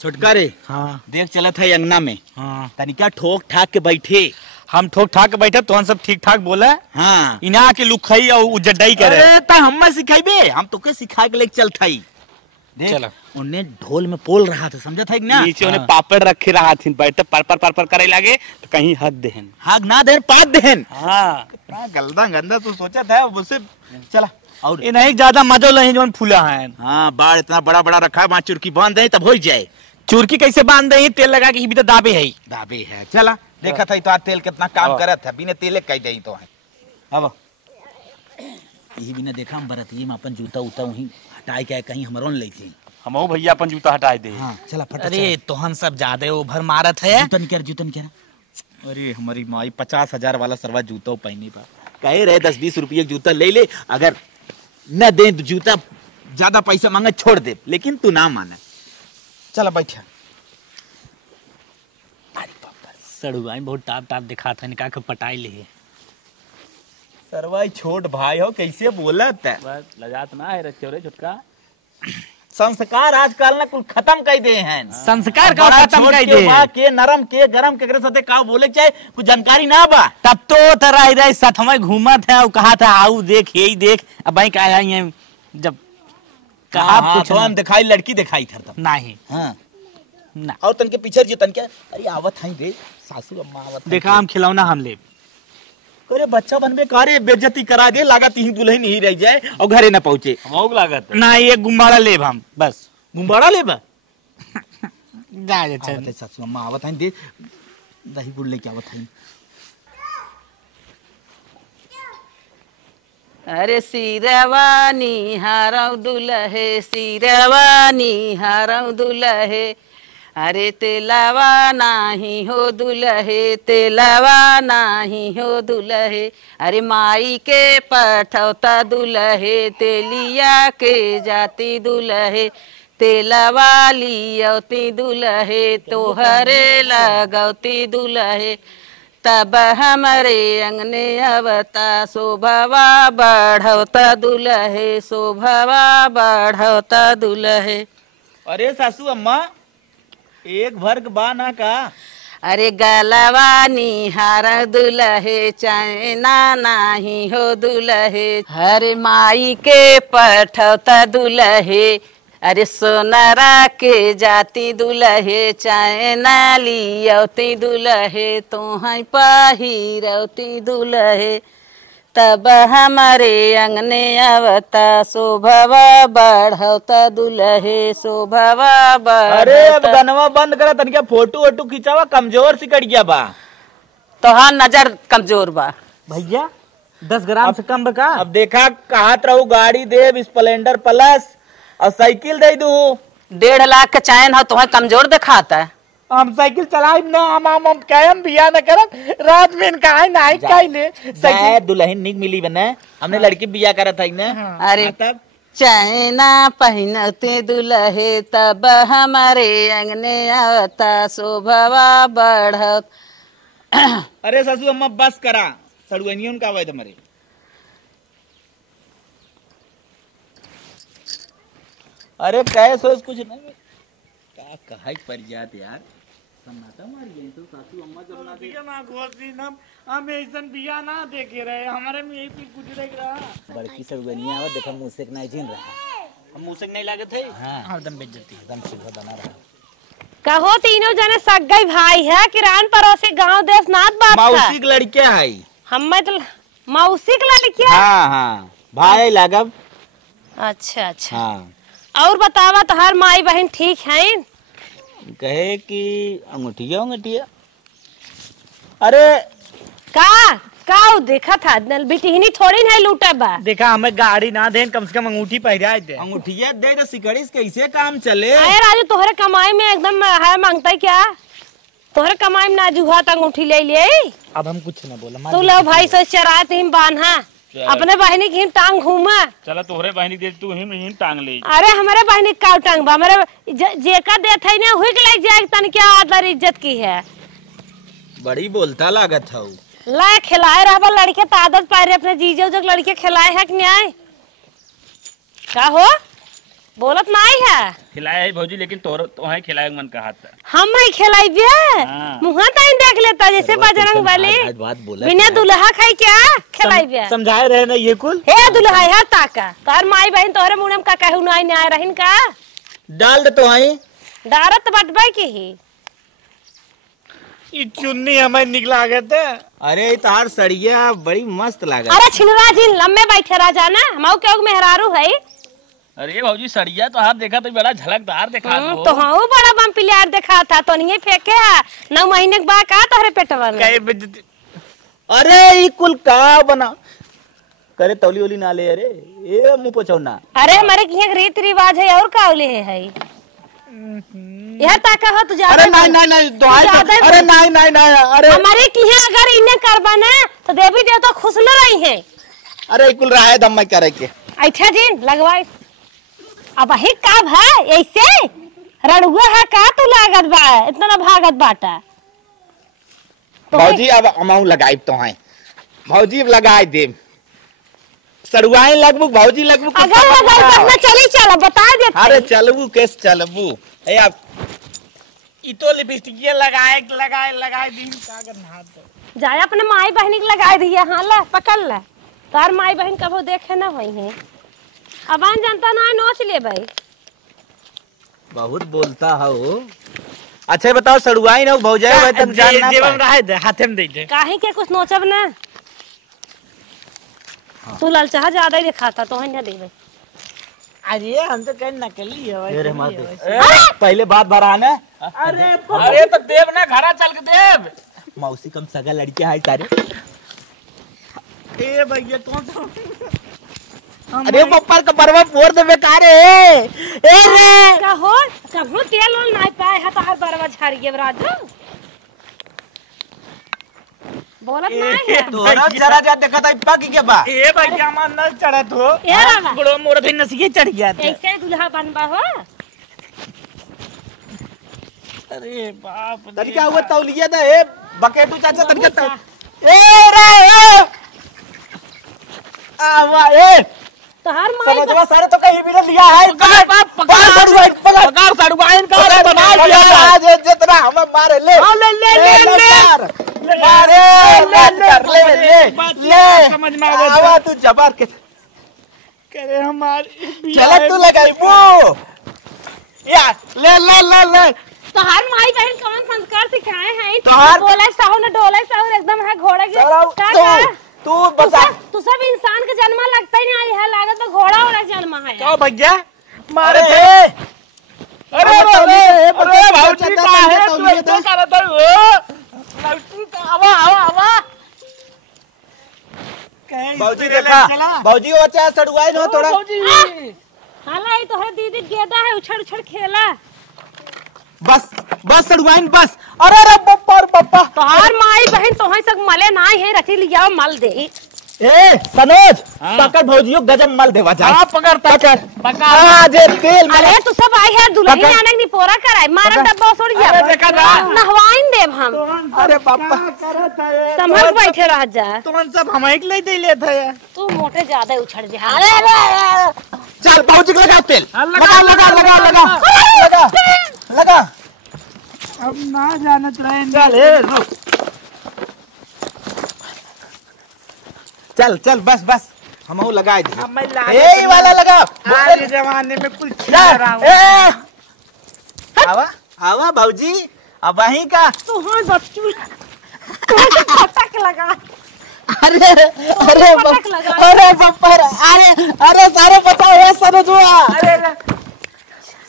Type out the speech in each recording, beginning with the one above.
छुटका रे। हाँ देख चलत है अंगना में। हाँ तनिका ठोक ठाक के बैठे। हम ठोक ठाक के बैठे तो हम सब ठीक ठाक बोले। हाँ इना के लुखई और उजड्डाई करे। अरे ता हम सिखाइबे, हम तोके सिखा के लेके चलत हई। देख चलो। उन्हें ढोल में पोल रहा था, समझा था कि ना? नीचे उन्हें पापड़ रखे रहा थी, बैठे पर करे लगे तो कहीं हक देहन। हाग ना देन पात देन। हाँ कितना गंदा गंदा तू सोचा था उससे। चला और ये नहीं ज्यादा मजो नहीं जो फूला है। हाँ बाढ़ इतना बड़ा बड़ा रखा है, वहाँ चुरकी बांध दे तब हो जाए। चुरकी कैसे बांध दे? तेल लगा के ही भी तो दाबे है। दाबे है। चला देखा था तो तेल कितना काम करत है, बिना तेले कह दे तो है। अब यही बिना देखा हम बरतिये में अपन जूता उता वहीं हटाए के कहीं हमरों ले थी। हम भैया अपन जूता हटाए दे। हाँ चला फट। अरे तोहन सब ज्यादा ओभर मारत है। जूता नहीं क्या? अरे हमारी माई 50,000 वाला सरवा जूता पहनी पा कहे रहे 10-20 रुपये जूता ले ले, अगर न दे तो जूता ज्यादा पैसा मांगे छोड़ दे, लेकिन तू ना माने। चला बैठा। सड़ुआई बहुत टाप टाप दिखा था, निकाल के पटाई ले। सरवाई छोट भाई हो, कैसे बोलत है? बस लजात ना है रच्चे रे छुटका। संस्कार आजकल ना कुल खत्म कर दे हैं। संस्कार का खत्म कर दे के नरम के गरम के साथे का बोले चाहे कुछ जानकारी ना बा। तब तो तरा इधर साथ में घूमत है और कहा था आओ देख यही देख। अब भाई क्या है जब कहा कुछ हम दिखाई लड़की दिखाई था तब नहीं। हाँ ना और तन के पीछे जी तन के अरे आवत है रे सासू अम्मा आवत है। देखा हम खिलौना हम ले। अरे बच्चा बनबे कारे बेइज्जती करा दे, लागत ही दुल्हन ही रह जाए और घरे न पहुंचे। हम लागत ना ये गुम्बाड़ा लेब हम बस। गुम्बाड़ा लेबा जा जा आवत है सासू अम्मा आवत है, दे दही गुड़ लेके आवत है। अरे सिरवानी हारौ दुलहे सिरवानी हारौ दुलहे, अरे तेलावा नाही हो दुलहे तेलावा नाही हो दुलहे, अरे माई के पठौता दुलहे तेलिया के जाती दुलहे, तेलावा लियौती दुलहे तोहरे लगौती दुलहे, तब हमारे अंगने अवता शोभवा बढ़ौता दुलहे शोभवा बढ़ौता दुलहे। अरे सासू अम्मा एक भर बा ना का? अरे गलवा निहार दुलहे चैना नाही हो दुलहे, हरे माई के पठौता दुलहे, अरे सोनरा के जाती दुलहे चैना लियौती दुलहे तोहई पहिरौती दुलहे, तब हमारे अंगने अवता शोभवा बढ़ौता दुलहे शोभवा बढ़। अरे अब गनवा बंद करा, तनिका फोटो वोटो खिंचावा, कमजोर सिकड़ गया बा। तो हाँ नजर कमजोर बा भैया 10 ग्राम से कम बका। अब देखा कहत रहू गाड़ी दे स्प्लेंडर प्लस और साइकिल दे दू। 1.5 लाख का चैन हो तो कमजोर दिखाता है। हम साइकिल चलाए ना, हम कायम बिया न करत, रात में इनका है ना काई ने साइकिल दुल्हन निक मिली बने, हमने लड़की बिया करत है ना। अरे तब चैना पहनते दुल्हे तब हमारे अंगने आवता शोभवा बढ़त। अरे सासू अम्मा बस करा, सड़ुअनियन का आवाज हमारे। अरे कहे सोच कुछ नहीं क्या कहा पर जात यार, सन्नाटा मार गई तो सासू अम्मा जब ना दे ना घोसी ना हम ऐसन बिया ना देखे रहे, हमारे में यही कुछ देख रहा। बड़की सड़ुअनिया आवा देखा मुंह से नहीं जिन रहा, हम मुंह से नहीं लागे थे। हां एकदम बेइज्जती एकदम सीधा बना रहा। कहो तीनों जने सगाई भाई है, किरान पड़ोसी गांव देश नाथ बात है। मौसी की लड़कियां है। हम्मे तो मौसी की लड़कियां। हां हां भाई लागब। अच्छा अच्छा हां और बतावा तो हर माई बहन ठीक है? कहे कि अंगूठिया अंगूठिया। अरे का देखा था बिटिहनी थोड़ी नहीं लूटा बा। देखा हमें गाड़ी ना देन, कम से कम अंगूठी पहरा दे। अंगूठिया दे तो सिकड़ी से कैसे काम चले? अरे राजू तोहरे कमाई में एकदम है मांगता है क्या? तोहरे कमाई में ना जुहा तो अंगूठी ले लिए। अब हम कुछ ना बोला। तू लो भाई से चरात हिम बांधा अपने बहनी की हिम टांग घूमा। चला तोहरे बहनी दे तू हिम टांग ले। अरे हमारे बहनी का टांग बा, हमारे जेका देत है ना हुई के ले जाए तन क्या आदर इज्जत की है। बड़ी बोलता लागत है। ला खिलाए रहा लड़के तो आदत पा रहे अपने जीजे उजक लड़के खिलाए है कि नहीं? का हो बोलत नहीं है। खिलाया है भौजी, लेकिन तोहे खिलाए मन कहा था। हम ही खिलाई भी हाँ। मुहा ताइन देख लेता जैसे बजरंग बली बिना दुल्हा खाई क्या खिलाई भी। समझाए रहे ना ये कुल। हे दुल्हा है ताका तोहर माई बहन तोहरे मुंह में का कहू नहीं न्याय रहिन का डाल दे तो आई डारत बटबे की ही। ये चुन्नी हमें निकला गए थे। अरे तार सड़िया बड़ी मस्त लगा। अरे छिनरा जी लम्बे बैठे रह जाना हम क्यों मेहरारू है। अरे भौजी सड़िया तो हाथ देखा तो बड़ा झलकदार देखा तो हाँ बड़ा बम प्लेयर देखा था तो नहीं फेंके है 9 महीने के बाद का तोहरे पेटवा में। अरे ये कुल का बना करे तौली ओली ना ले। अरे ये मुंह पोछो ना। अरे हमारे यहाँ रीत रिवाज है और का ले है यह ताका हो तुझे। अरे नहीं दुआई अरे नहीं अरे हमारे की अगर इन्हें करवाना तो देवी देवता खुश न रही है। अरे कुल रहा है दम में करे के अच्छा जी लगवाई अब ही का है ऐसे रड़ुआ है का तू लागत बा इतना भागत बाटा भौजी अब अमाउ लगाई तो है भौजी लगाई दे सड़ुआई लगबू भौजी लगबू अगर करना चली चलो बता दे। अरे चलबू कैसे चलबू ए आप इतो लिपस्टिक लगाए दिन का करना जाए अपने माई बहनी के लगाए दिया। हाँ ला पकड़ ला तार माई बहन कबो देखे ना हुई है अब जनता ना नोच ले भाई। बहुत बोलता हो। अच्छा बताओ सड़ुआई ना भौजाई तक जानना जेब में रहे दे हाथे में दे दे काहे के कुछ नोचब ना। तू ललचा ज्यादा ही दिखाता तो है ना देवे। अरे हम तो कहीं नकली है अरे मत पहले बात भराना। अरे तो देव ना घरा चल के देव मौसी कम सगा लड़के है सारे। ए भैया कौन सा अरे पप्पा का बरवा फोड़ दे बेकार है। ए रे का हो कभो तेल ओल नहीं पाए है तो हर बरवा झाड़ गए राजू बोलत नहीं है। तोरा जरा जा देखा था पक के बा। ए भैया मान न चढ़ा तो ए रामा बड़ो मोर भी नसिए चढ़ गया था। ऐसे दुल्हा बनबा हो। अरे बाप रे तरीका हुआ तौलिया दे ए बकेटू चाचा तरीका ए रे आवा ए तोहार माई समझवा सारे तो कहीं भी लिया है। पकड़ सड़ुआई का बना दिया आज जितना हमें मारे ले मारे ले समझ में आवा तू जबर के करे हमारी चल तू लगाई वो या ले तोहार माई बहन कौन संस्कार सिखाए हैं। तोहार- बोले साहू न डोले साहू एकदम है घोड़ा के तू बता तू सब इंसान के जन्म लगता ही नहीं है लागत में घोड़ा और जन्म है। क्या भैया मारे थे। अरे अरे भाऊजी का है तू ऐसे करत है वो आवा भौजी देखा भौजी वो चाहे सड़ुआई न हो थोड़ा हाला ही तोहरे दीदी गेदा है उछड़ उछड़ खेला बस सड़ुआई बस। अरे पप्पा तोहार माई बहन तोहर सब मले नहीं है रखी लिया मल दे। ए सनोज पकड़ भौजियो गजब मल देवा जा। हां पकड़ आज तेल अरे तू सब आई है दुल्हन आने की पोरा कराए मारन डब्बा छोड़ गया नहवाइन देव हम। अरे पापा संभल बैठे रह जा तुमन सब हम एक ले दे ले थे। तू मोटे ज्यादा उछड़ जा। अरे चल भौजी को लगा तेल लगा अब ना जानत रहे चल रुक चल बस हम लगाए दे। अब मैं ए वाला लगा आज जमाने में कुछ आवा भौजी अब वहीं का तू हां बच्चू पटक लगा। अरे बप्पा अरे सारे बताओ है सनोजुआ।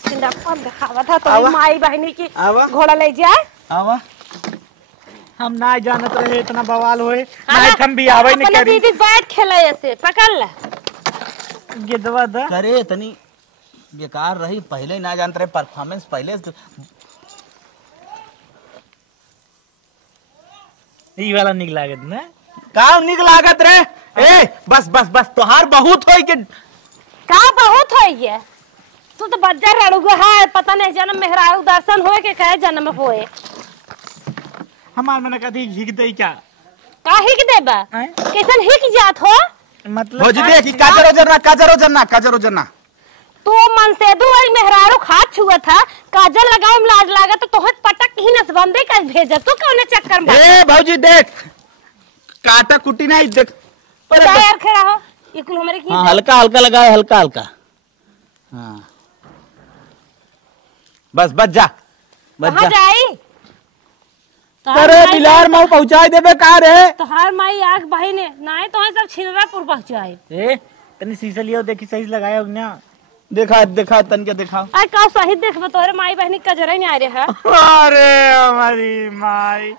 सिंडापन दिखावा था तो माई बहनी की घोड़ा ले जाए। आवा हम ना जानत रहे इतना बवाल होए ना हम भी आवे नहीं करी। दीदी बैठ खेला ऐसे पकड़ ले गिदवा द करे इतनी बेकार रही पहले ना जानते रहे परफॉर्मेंस पहले ई वाला निक लागत ना काम निक लागत रे। ए बस तोहार बहुत होई के का बहुत है ये तू तो बज्जा रड़ुगा है पता नहीं जन्म मेहरारू दर्शन होए के कहे जन्म होए। हमार मन कथी हिक दई क्या का हिक देबा कैसन हिक जात हो मतलब भौजी देख काजरो जन्ना तो मन से दू और मेहरारू हाथ छुआ था काजल लगाओ में लाज लागा तो तोहत पटक ही नसबंदे कर भेजा तू कौन चक्कर में ए भौजी देख काटा कुटी नहीं देख पर यार खड़ा हो ये कुल हमारे की हाँ हल्का हल्का लगाए हल्का हल्का। हाँ बस बच जा बच कहां जा। जाई अरे बिलार माऊ पहुंचाई देबे का रे। तोहार माई आग भाई ने नाय तो सब छिलरापुर पहुंचाई ए तनी शीशा लियो देखी सही से लगाया ना। देखा देखा तन के देखा। आई का सही देखबो तोरे माई बहनी का जरा नहीं आ रे है। अरे हमारी माई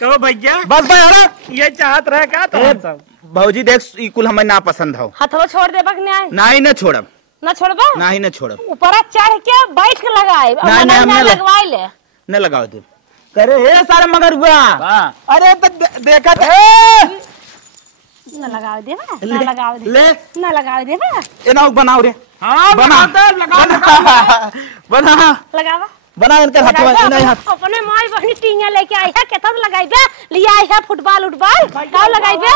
कहो भैया बस भाई अरे ये चाहत रहे का तो सब भौजी देख ई कुल हमें ना पसंद हो। हाथवा छोड़ देबक ने आई नहीं न छोड़ब ना छोड़बा नहीं न छोड़ब ऊपर चढ़ के बैठ के लगाए अब नहीं, मना हमने लगवाई ले न लगाओ दे करे हे सारे मगर हुआ। अरे तो देखा ना लगावे देबा ना लगावे दे ले ना लगावे देबा एना बनाओ रे। हाँ बना बना लगावा बना इनका हाथ में नहीं हाथ अपने माई बहनी टींगा लेके आई है केतन लगाइबे लिया आई है फुटबॉल उटबॉल का लगाइबे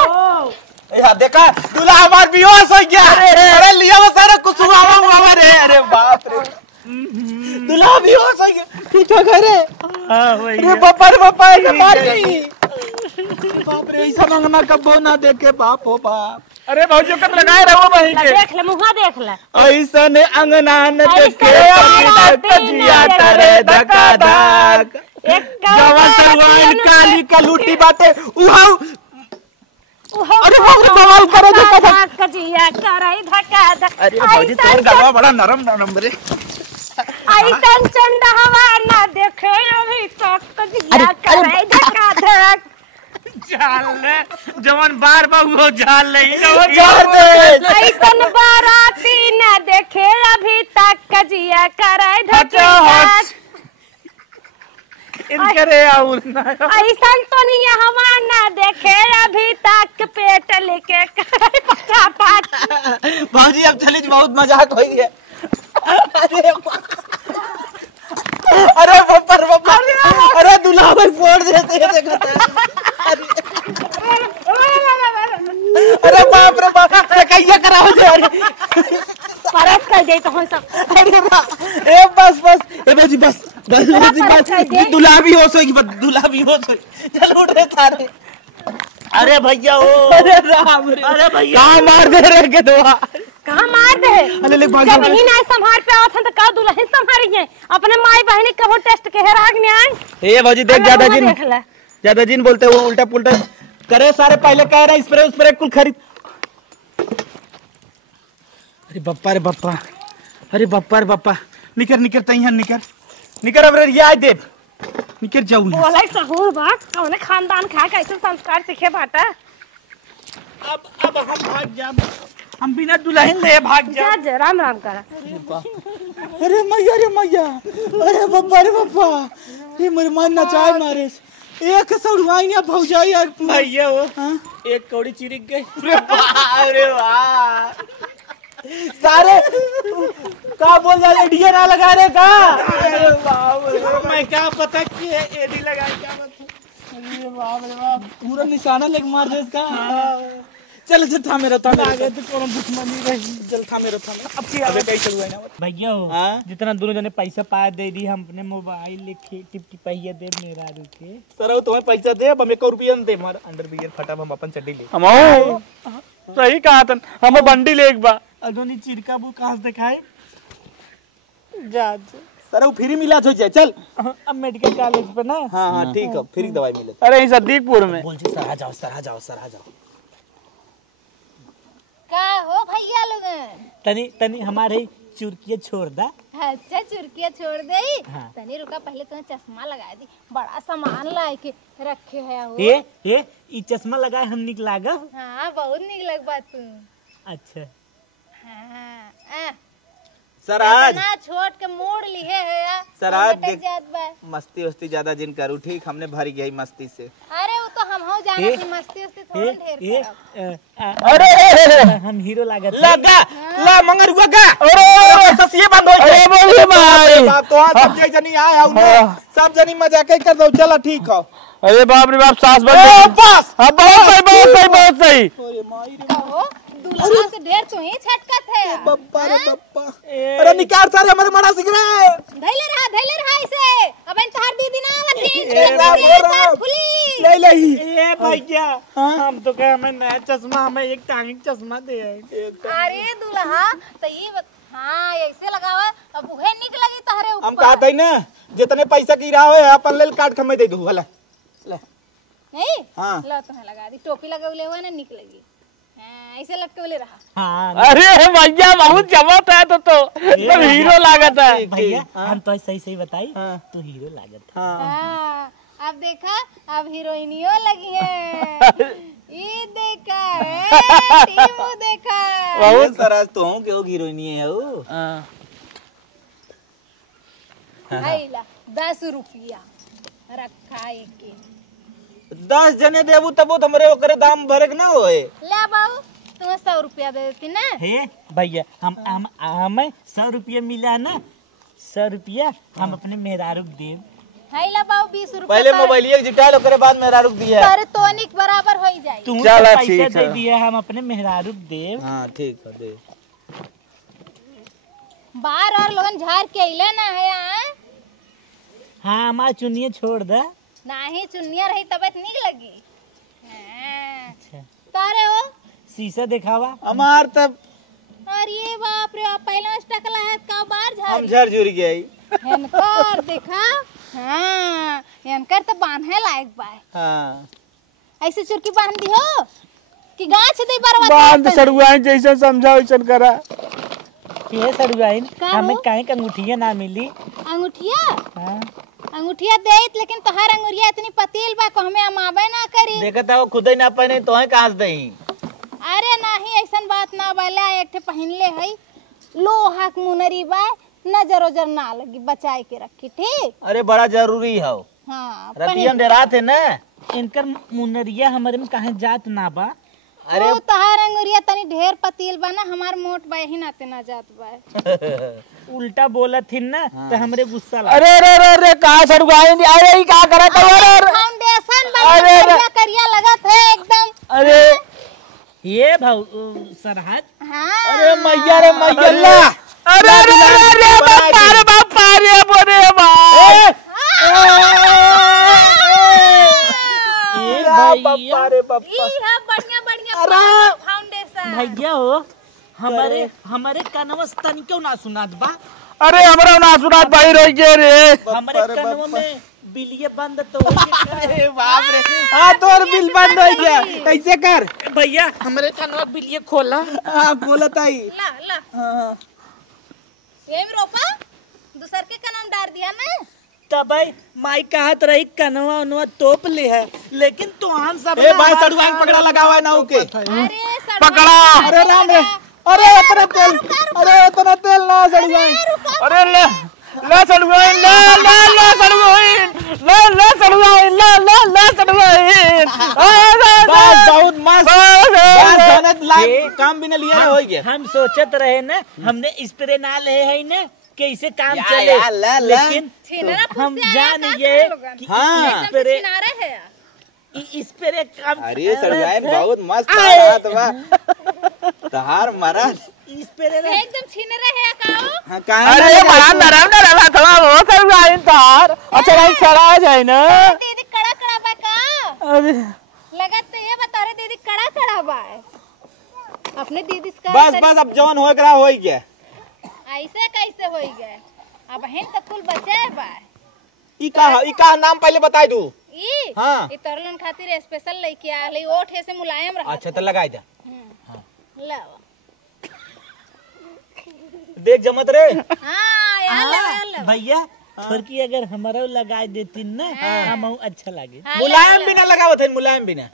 यार देखा दूल्हा हमार बेहोश हो गया। अरे लिया वो सारा कुछ हुआ रे। अरे बाप रे दूल्हा बेहोश हो गया ठीक है घरे। अरे बापा ने मार गई बाप रे ऐसा मंगना कबो ना देखे बाप हो बाप। अरे भौजी कब लगाए रहो भाई के देख ले मुहा देख ले ऐसा ने अंगना न देखे कजिया तरे धका धक एक जवान सरवाइन काली कलूटी बाटे उहा अरे बाप रे बवाल करे देखा था कजिया कराई धका धक अरे भौजी तोर गलवा बड़ा नरम नरम रे। ऐसन चंदा हवा ना देखे अभी तक कजिया कराई धका धक जाल ले जवन बार बहु जाल ले ऐसन बाराती ना देखे अभी तक कजिया कराई धका धक इनकरे और ना ऐसन तो नहीं हवा ना देखे अभी तक पेट लेके कराई पटापट भौजी अब चली बहुत मजाक हो गया। अरे बप्पर अरे दूल्हा भाई फोड़ देते हैं देखो अरे बाप रे बाप कहिया कराओ जे परस कर दे तो हम सब अरे ए बस ए भौजी बस दूल्हा भी हो सोई दूल्हा भी हो सोई चल उठ रे सारे। अरे भैया ओ अरे राम रे अरे भैया कहां मार दे रे के दुआ कहां मार दे अरे ले भाग जब ही ना संभार पे आवत त का दुल्हन संभारी है अपने माई बहनी कबो टेस्ट के राग में आई। ए भौजी देख ज्यादा जिन बोलते वो उल्टा पुल्टा करे सारे पहले कह रहे स्प्रे कुल खरीद। अरे बप्पा अरे बप्पा निकर तई निकर अब रे ये आ दे निकर जाऊ बोला सहूर बात कौन खानदान खा कैसे संस्कार सीखे बाटा अब हम भाग जा हम बिना दुल्हन ले भाग जा जा राम राम करा अरे मैया अरे बप्पा ये मेरे मन ना चाय मारे एक सौ रुआई ने भौजाई यार भैया वो एक कौड़ी चिरिक गई। अरे वाह सारे का बोल रहा डीजे ना लगा रे का। अरे बाप रे मैं क्या पता कि एडी लगा क्या पता। अरे बाप रे बाप पूरा निशाना लेके मार दे इसका। चल था मेरा था आगे तो कोनो दुश्मनी रही चल था मेरा था अब क्या अबे कैसे हुआ ना भैया हो जितना दोनों जने पैसा पाया दे दी हम अपने मोबाइल लेके टिप पहिया दे मेरा रुके सर तुम्हें पैसा दे अब हमें 1 रुपया दे मार अंडरवियर फटा हम अपन चड्डी ले हम सही कहा था हम बंडी ले एक बा अदोनी चिरका बु कहां से दिखाए जा सर वो फ्री मिला तो चल अब मेडिकल कॉलेज पे ना। हां ठीक है फ्री दवाई मिले। अरे यहीं सदीकपुर में बोल सर आ जाओ का हो भैया लोगन तनी हमारे चुरकिया छोड़ दा। अच्छा चुरकिया छोड़ दे हाँ। तनी रुका पहले तुम्हें चश्मा लगा दी बड़ा सामान लाए के रखे है हो ए ई चश्मा लगाए हम निक लागब। हाँ बहुत निक लग बा तू। अच्छा हाँ सर आज ना छोट के मोड़ लिए है सर आज देख जात बा। मस्ती वस्ती ज्यादा जिन करू ठीक हमने भर गई मस्ती से। अरे वो तो हम हो जाना थी मस्ती उस्ती थोड़ा ढेर करब। अरे हम हीरो लागत लगा ला मंगर हुआ का अरे ससिए बंद हो अरे बोलिए भाई बाप तो सब जनी आया सब जनी मजाक कर दो चलो ठीक हो। अरे बाप रे बाप सास बस हाँ बहुत सही अरे माई रे कहो दूल्हा से ढेर तू ही छटकत है। बप्पा रे बप्पा, अरे निकाल सारे हमारे मड़ा सीख रहे हैं। धैले रहा इसे। अब इन तहार दीदी ना आवत ले ले ए भैया हम तो कहे हमें नया चश्मा, हमें एक टांगी चश्मा दे। अरे दूल्हा तो ये हाँ ऐसे लगावा अब उहे निक लगी तहरे ऊपर। हम कहते हैं ना जितने पैसा की रहा है अपन ले काट खमे दे दू वाला नहीं। हाँ। लो तुम्हें लगा दी टोपी लगावले हुआ ना निक लगी। हाँ, ऐसे लटकवले रहा। हाँ अरे भैया बहुत जमत है तो हीरो लागत है। भैया हम तो सही सही बताई तो हीरो लागत। हाँ, अब देखा अब हीरोइनियों लगी है। ये देखा है टीमू देखा। बहुत सरस तो हूं क्यों हीरोइन है वो। आइला 10 रुपया रखा एक 10 जने देबू तब हमरे ओकरे दाम भरक ना होए। ले बाबू तुम्हें 100 रुपया दे देती ना। हे भैया हम हमें 100 रुपया मिला ना, 100 रुपया हम अपने मेहरारू देव। हाइला बाबू 20 रुपया पहले मोबाइलिए जुटाल ओकरे बाद मेरा रुक दिया। पर तोनिक बराबर हो जाए। तू चला पैसा ठीक दे है। दिया हम अपने मेहरारू देव। हां ठीक है दे। बाहर और लोगन झाड़ के अइला ना है। हाँ हमारा चुनिए छोड़ दे। नाही चुन्निया रही तबियत निक लगी। हाँ। अच्छा तारे हो शीशा दिखावा। हमार तब अरे बाप रे बाप पहला टकला है का बाहर झाड़ हम झर झुर गई। हनकर देखा। हाँ हनकर तो बांधे लायक बा। हां ऐसे चुरकी बांध दी हो कि गाछ दे बरवा बांध सड़ुआई जैसे समझाओ ऐसा करा। के सड़ुआइन का हमें हो? काहे का अंगूठिया ना मिली। अंगूठिया हाँ अंगूठिया देत लेकिन तोहार अंगूरिया इतनी पतील बा को हमें अमाबे ना करी। देखत हो खुद ही ना पहने तो है कहां से दई। अरे नहीं ऐसन बात ना बाला एक ठे पहनले है लोहा के मुनरी बा नजर ओजर ना लगी बचाए के रखी ठीक। अरे बड़ा जरूरी है। हाँ रतियन दे रात है ना। इनकर मुनरिया हमारे में काहे जात ना बा। अरे तहार अंगूरिया तनी ढेर पतील बा ना हमार मोट बा ही नाते ना जात बा। उल्टा बोला थी ना तो हमरे गुस्सा लगा। अरे अरे अरे अरे कहाँ सड़ुआई अरे ही कहाँ करा था अरे फाउंडेशन बा करिया करिया लगत है एकदम। अरे ये भाऊ सरहद। हाँ अरे मैया रे मैया ला। अरे अरे अरे बापा रे बोरे बा। ए बप्पा भैया रे बप्पा। ई है बढ़िया बढ़िया फाउंडेशन। भैया हो हमारे कनवा तन क्यों ना सुनात बा। अरे हमरा ना सुनात भाई रोई जे रे। हमारे कनवा में बिलिये बंद तो अरे बाप रे। हां तोर बिल बंद हो गया कैसे कर। भैया हमारे कनवा बिलिये खोला। हां बोलत आई। ला ला हां ये रोपा दूसर के का नाम डाल दिया ना। तब भाई माई कहत रही कनवा उनवा तोप ले है लेकिन तो हम सब ए भाई सड़ुआई पकड़ा लगा हुआ है नाउ के। अरे पकड़ा। अरे राम रे। अरे इतना तेल। अरे इतना तेल ना सड़ुआई। अरे ले ले सड़ुआई ले ले ले सड़ुआई ले ले सड़ुआई ले ले ले सड़ुआई। बस बहुत मस्त। बस जानत लाइक काम भी न लिया हो गया। हम सोचत रहे ना हमने स्प्रे ना ले है ना कैसे काम या, चले या, ला, ला। लेकिन छीनरा हम फुस से जान आया ये का कि हाँ। स्प्रे किनारे है। स्प्रे काम अरे सड़ुआई बहुत मस्त हाथ बा। तहार मारा स्प्रे एकदम छीनरे है काओ। हां कहां। अरे बड़ा नरम नरम था वो सड़ुआई तार। अच्छा नहीं चला जाए ना। दीदी कड़ा कड़ा बा का। अरे लगत तो ये बता रहे दीदी कड़ा कड़ा बा अपने दीदी का। बस बस अब जौन हो गया हो गया। ऐसे कैसे हो गए अब हैं तो कुल बचे बा। ई का नाम पहले बताई दू। ई हाँ। ई तरलन खातिर स्पेशल लेके आ ले ओठ ऐसे मुलायम रहा। अच्छा तो लगाई दे। लाओ देख जमत रे। हां यार लगा लो। भैया थोड़की अगर हमारा लगा देती ना हम अच्छा लगे। मुलायम भी ना लगावत है मुलायम भी ना।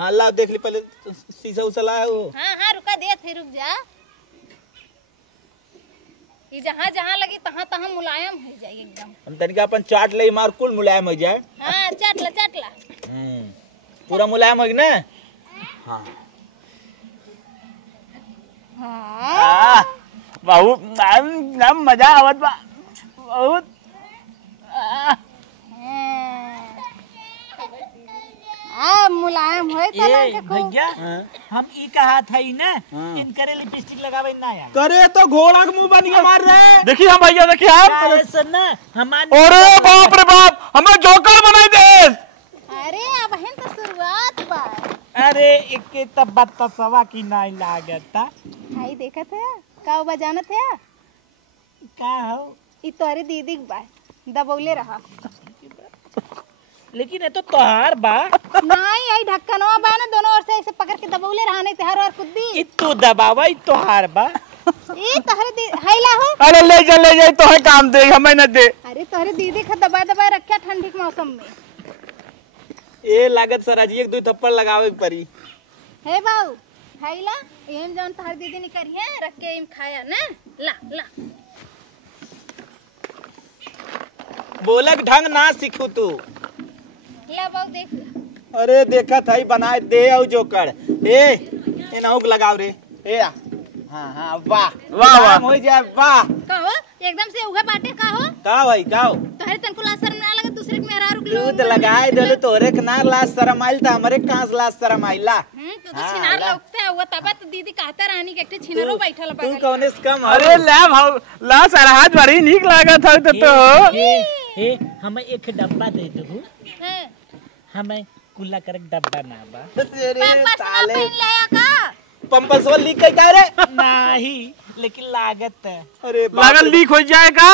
हां ला देख ली पहले शीशा उसा लाया हो। हां हां रुका दे फिर रुक जा। ये जहां जहां लगी तहां तहां मुलायम हो जाए एकदम। हम तनिका अपन चाट ले मार कुल मुलायम हो जाए। हां चटला चटला। पूरा मुलायम हो गया ना। हां हां बहुत ना मजा आवत बा बहुत। आ मुलायम हो ए भैया हम ई कहा था ही ना इनकरे लिपस्टिक लगावे ना यार करे तो घोड़ा के मुंह बन के मार रहे। देखिए हम भैया देखिए हम सुनना हमार अरे बाप रे बाप हमें जोकर बनाई दे। अरे अब है तो शुरुआत बा। अरे एक तब बात तो सवा की नहीं लागता भाई देखत है का बा जानत है का हो ई तोरे दीदी के बा दबौले रहा। लेकिन ये तो तोहार बा नहीं आई ढक्कनवा बा ना दोनों ओर से ऐसे पकड़ के दबौले रहा नहीं तेहर और कुद्दी ई तू दबावा ई तोहार बा ई तोहरे दी हैला हो। अरे ले जाए तो है काम दे हमें न दे। अरे तोहरे दीदी का दबा दबा रखा ठंडी के मौसम में। ए लागत सराजी एक दो थप्पड़ लगावे के पड़ी। हे बाऊ हैला एम जौन तोहर दीदी ने करी है रख के एम खाया ना ला ला। बोलक ढंग ना सीखू तू। ला बाऊ देख। अरे देखा था बनाए दे और जोकर ए नौक लगाव रे ए हाँ वाह वाह वाह हो जाए वाह। कहो एकदम से उगा बाटे का हो का भाई का हो तोहरे तनको ला शर्म ना लगे दूसरे के मेहरा रुक लो। दूध लगाए देलो तोरे के ना लाश शरम आइल था हमरे कहां से लाश शरम आइला। तो छिनार लगते हुआ तब तो दीदी कहता रानी के एकटे छिनारो बैठल तू बगल। कौने से कम अरे ला भाव ला सरहद बड़ी नीक लागत है तो ए हमें एक डब्बा दे दो हैं हमें कुल्ला करक डब्बा ना बा पैंपर्स ना पहन लिया का। पंपस वो लीक कई का रे। नहीं लेकिन लागत है अरे लागल लीक हो जाएगा।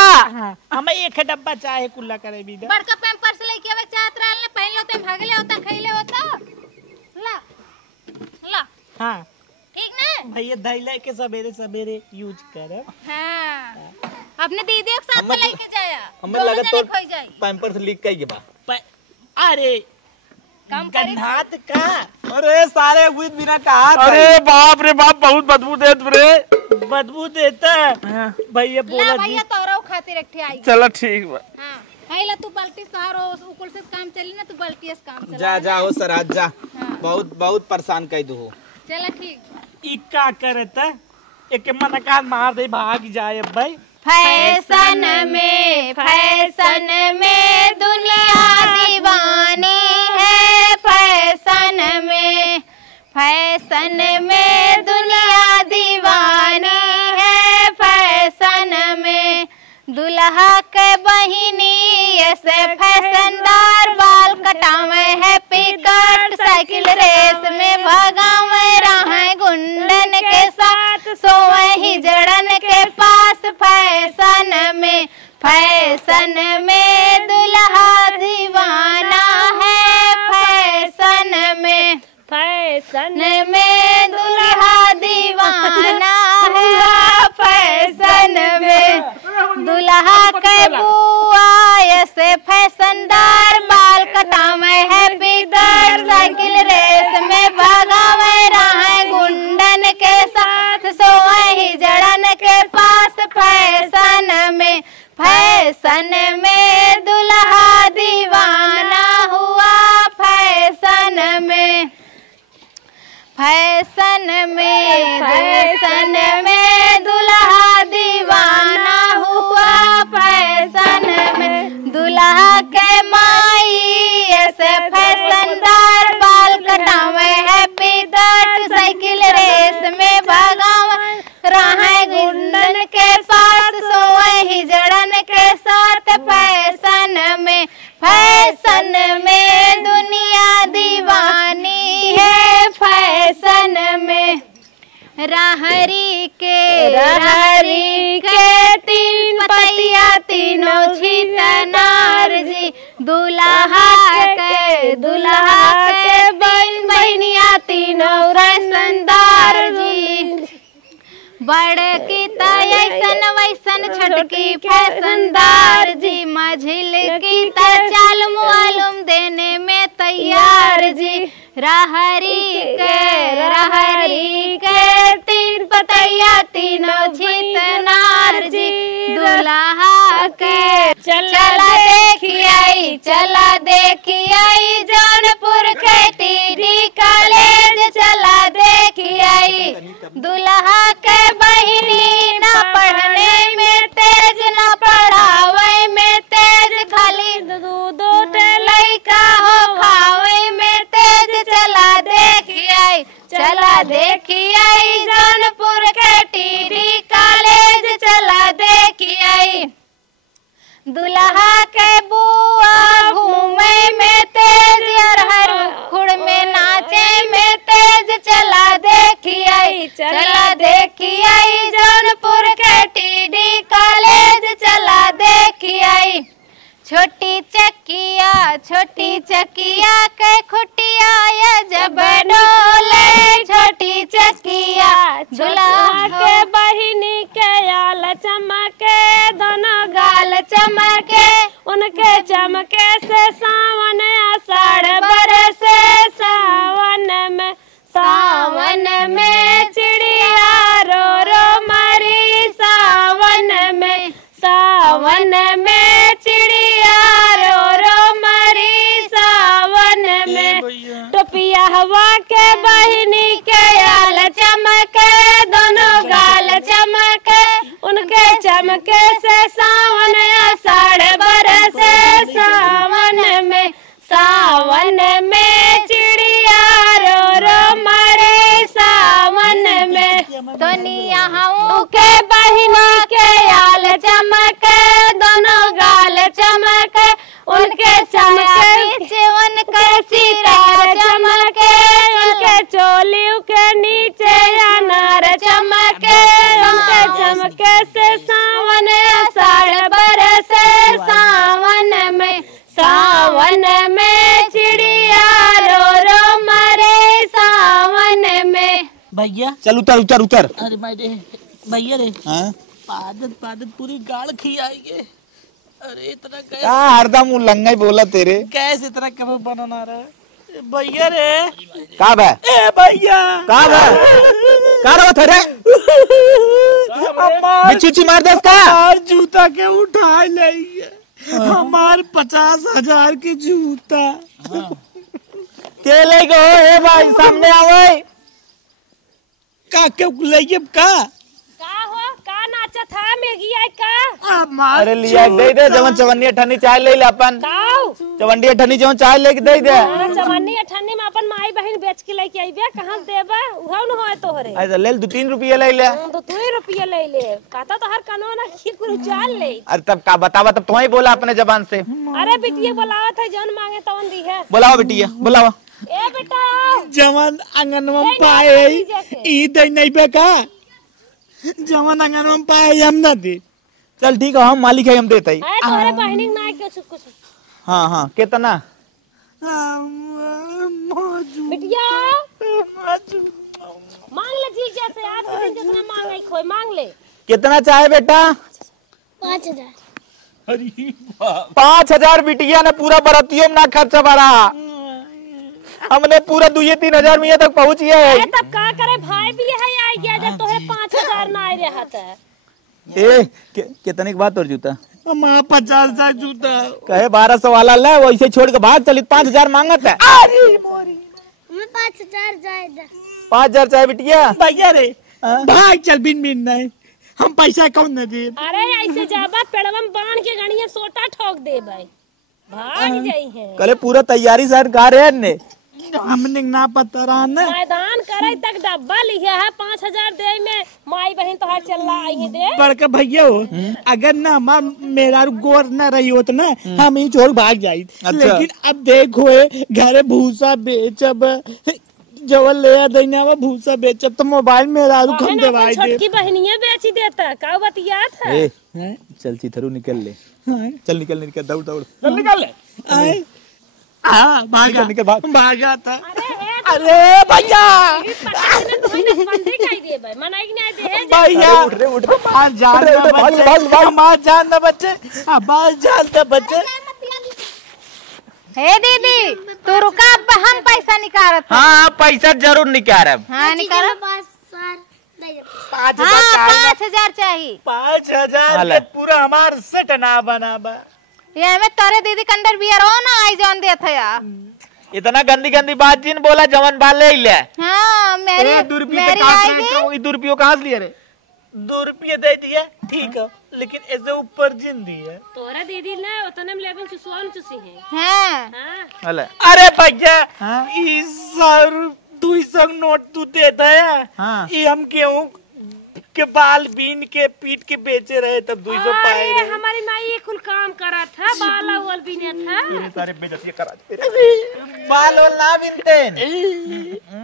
हमें एक डब्बा चाहे कुल्ला करे भी दे बड़का पैंपर्स लेके आवे चाहत रहल ने पहन लेते भागले होता खइले होता ला ला हाँ ठीक ना। भैया धैले के सवेरे सवेरे यूज कर हां अपने दीदी के साथ लेके जाया हमें लागत तो खोई जाई पंपर्स लीक कई के बा। अरे काम करी गन्हात का अरे सारे बुध बिना कहा अरे बाप रे बाप बहुत बदबू देत रे। बदबू देता है भैया ला बोला भैया तोरा खातिर रखे आई। चलो ठीक बा। हां हैला तू बाल्टी सहारो उकुल से काम चली ना तू बाल्टी से काम चला। जा जा हो सराज जा हाँ। बहुत परेशान कई दो। चला ठीक। ई का करता एक मन का मार दे भाग जाए भाई। फैशन में दुनिया दीवानी है। फैशन में दुनिया दीवानी है। फैशन में दुल्हा के बहिनी ऐसे फैशनदार बाल कटावे है पिकट साइकिल रेस में भगावे रहे गुंडन के साथ सोए ही जड़न के पास। फैशन में दुल्हा दीवाना है। फैशन में दुल्हा दीवाना है। फैशन में दुल्हा के बुआ ऐसे फैशनदार बाल कटावे है बिदर साइकिल रेस में भगावे रहे गुंडन के साथ सोए ही जड़न के पास। फैशन में दुल्हा दीवाना हुआ। फैशन में दुल्हा दीवाना हुआ। फैशन में दुल्हा के माई ऐसे फैशनदार बाल कटावे है पिदर साइकिल रेस में भगावे रहे गुंडन के पास सोए ही जड़न के साथ। फैशन में दुनिया दीवानी है। फैशन में रहरी के तीन पतिया तीनों छितनार जी। दुल्हा के बहनिया तीनों फैशनदार जी। बड़की तैसन वैसन छोटकी फैशनदार जी। मझिल की चाल मालूम देने में तैयार जी। रहरी के तीन पतैया तीनों छितनार जी। दुल्हा के चला देखिए जौनपुर के टीडी कॉलेज चला देखिए। दुल्हा के बहिनी ना पढ़ने में तेज ना पढ़ावे में तेज खाली दूध लइका हो खावे में तेज चला दे छोटी चकिया के खुटिया ये जब डोले छोटी चकिया झुला के बहिनी के आल चमके दोनों गाल चमके उनके चमके से सावन आषाढ़ बरसे सावन में चिड़िया रो रो मरी सावन में चिड़िया रो रो मरी सावन में टोपिया हवा के बहिनी के आल चमके दोनों गाल चमके उनके चमके से सावन आषाढ़ बरसे सावन में चिड़िया रो रो मरे सावन में दुनिया के बहिनी के आल चमके दोनों गाल चमके उनके चमके उनके सितार चमके उनके चोली के नीचे अनार चमके उनके चमके से सावन आषाढ़ बरसे सावन में चिड़िया रो रो मरे सावन में। भैया चल उतर उतर उतर। अरे मेरे भैया रे हाँ? पादत पूरी गाड़ खियाएंगे। अरे इतना गैस हरदम उल्लंघा ही बोला तेरे। गैस इतना कब बनाना रहा है भैया रे। का बे? ए भैया का बे? का रहा तेरे? बिच्छू मार दे इसका। हमार जूता के उठा लेंगे। हमार 50,000 के जूता के ले गए भाई सामने आओ। का के लेके का नाचत है मेगी आई का अरे लिया दे दे जवन चवन्नी ठन्नी चाय ले ले अपन काऊ चवन्नी ठन्नी जवन चाय लेके दे दे। चवन्नी अठन्नी में अपन माई बहन बेच के लेके आइबे कहां से देबे उहा न होय तोहरे। ऐसा ले 2-3 रुपया ले ले। तो 2 रुपया ले ले कहता तो हर कानून की कुछ चाल ले। अरे तब का बतावा तब तुम्हें बोला अपने जबान से। अरे बिटिया बुलावत है जौन मांगे तवन दी है। बुलाओ बिटिया बुलाओ। ए बेटा जवन आंगनवा में पाए ई दे नहीं बेका जवन आंगनवा में पाए हम ना दे। चल ठीक है हम मालिक है हम देते ही। है तोहरे बहनी ना के कुछ हाँ हाँ कितना बिटिया मांग ले जी जैसे आज के दिन जितना मांगे खोई मांग ले। कितना चाहे बेटा? 5,000। अरे बाप 5,000 बिटिया ने पूरा बरातियों में ना खर्चा भरा। हमने पूरा 2-3 हजार मिया तक पहुँच गया है। तब का करे भाई भी है आई गया जब तोहे 5,000 ना आई रहा था। कितने के बाद तोड़ जूता? हमारा 50,000 जूता कहे 1200 वाला ले वैसे छोड़ के भाग चली। 5,000 मांगत है। मैं 5,000 जाएगा। 5,000 चाहे बिटिया? भैया रे भाग चल बिन बिन नहीं हम पैसा कौन न दे। अरे ऐसे जाबा पेड़वम बांध के गणिया सोटा ठोक दे भाई भाग जाई है। कले पूरा तैयारी सर कार है ने हमने ना पता रहा ना मैदान करे तक डब्बा लिया है 5,000 दे में माई बहन तो हाथ चल रहा आई दे। बड़का भैया हो अगर ना मेरा गोर न रही होत ना हम ही छोड़ भाग जाई। अच्छा। लेकिन अब देखो घर भूसा बेचब जवल ले देना वो भूसा बेचब तो मोबाइल मेरा हम दवाई दे। छोटकी बहनिया बेची देता का बतिया था। चल चिथरू निकल ले। चल निकल निकल दौड़ दौड़ चल निकल ले। हाँ भागा निकल भाग भागा था। अरे भैया भैया हमार जान न बच्चे हमार जान न बच्चे। हे दीदी तू रुका हम पैसा निकाल। हाँ पैसा जरूर निकाल। हाँ निकाल। 5,000 चाहिए। 5,000 पूरा हमार सेट ना बना बा। ये में तोरे दीदी कंडर बियर हो ना आई जान दे थे यार। इतना गंदी गंदी बात जिन बोला जवन बाल ले ले। हाँ मेरी 2 रुपये आएगी। 2 रुपये कहाँ से लिए रे? 2 रुपये दे दिया ठीक है लेकिन ऐसे ऊपर जिन दिया। तोरा दीदी ने उतने में लेकिन चुसवान चुसी है। हाँ हाँ अरे भैया 200 नोट तू देता है। हाँ। ये हम क्यों के बाल बीन के पीट के बेचे रहे तब 200 पाए अरे रहे। हमारी माई ये कुल काम करा था बाला वोल बीने था ये सारे बेइज्जती करा बाल और ना बिनते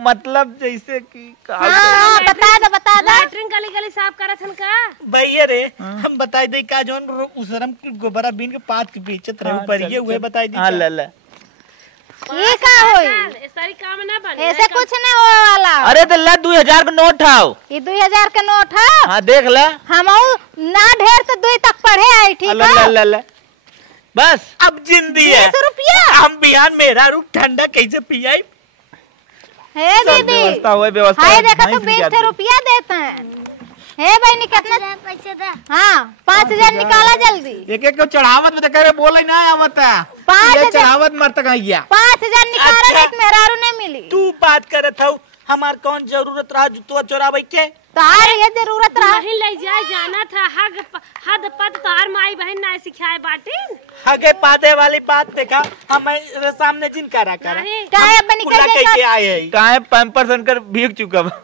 मतलब जैसे कि हाँ बता दो लैट्रिन गली गली साफ करा था का भैया रे हम बताई दे का जोन उसरम के गोबरा बीन के पात के बेचत रहे ऊपर ये हुए बताई दी। हाँ ले ये का होई ये सारी काम ना बने ऐसे कुछ नहीं होए वाला। अरे तो ला 2000 का नोट आओ ये 2000 का नोट है। हाँ देख ले हम ना ढेर तो 2 तक पढ़े आई ठीक है। ले बस अब जिंदी है 20 रुपया हम बिहान मेरा रूप ठंडा कैसे पियाई। हे दीदी व्यवस्था हुए व्यवस्था हाय देखा तो 20 रुपया देते हैं। हे बहनी कितना पैसे दे। हाँ 5000 निकाला जल्दी। एक एक को चढ़ावत में करे बोले ना आवता 5000 चढ़ावत मर तक गया 5000 निकाला अच्छा। देख मेहरारू नहीं मिली। तू बात करत हूँ हमार कौन जरूरत रहा जुतवा चोरावे के। तार ये जरूरत रहा नहीं ले जाए जाना था हद पद तार माई बहन ना सिखाए बाटे आगे पादे वाली बात देखा हमारे सामने जिन करा नहीं। काहे बनी कैसे आए है। काहे पैम्पर्स कर भीग चुका बा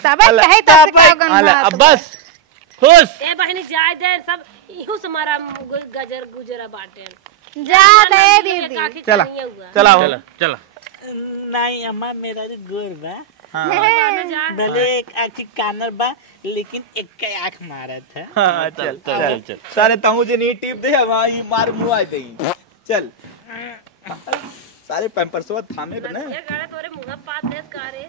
सब कहे तो से का गंदा अब बस खुश ए बहनी जाए दे सब इहू से हमारा गुजरा बाटे जा दे दीदी। चला चला नहीं अम्मा मेरा जो गोर बा जा भले एक आँख कानर बा लेकिन एक का आँख मारा था। हाँ चल सारे तहु जे नहीं टिप दे हमारी मार मुंह आ दे चल सारे पैम्पर्स थामे बने ये गड़े तोरे मुंह पात देस कारे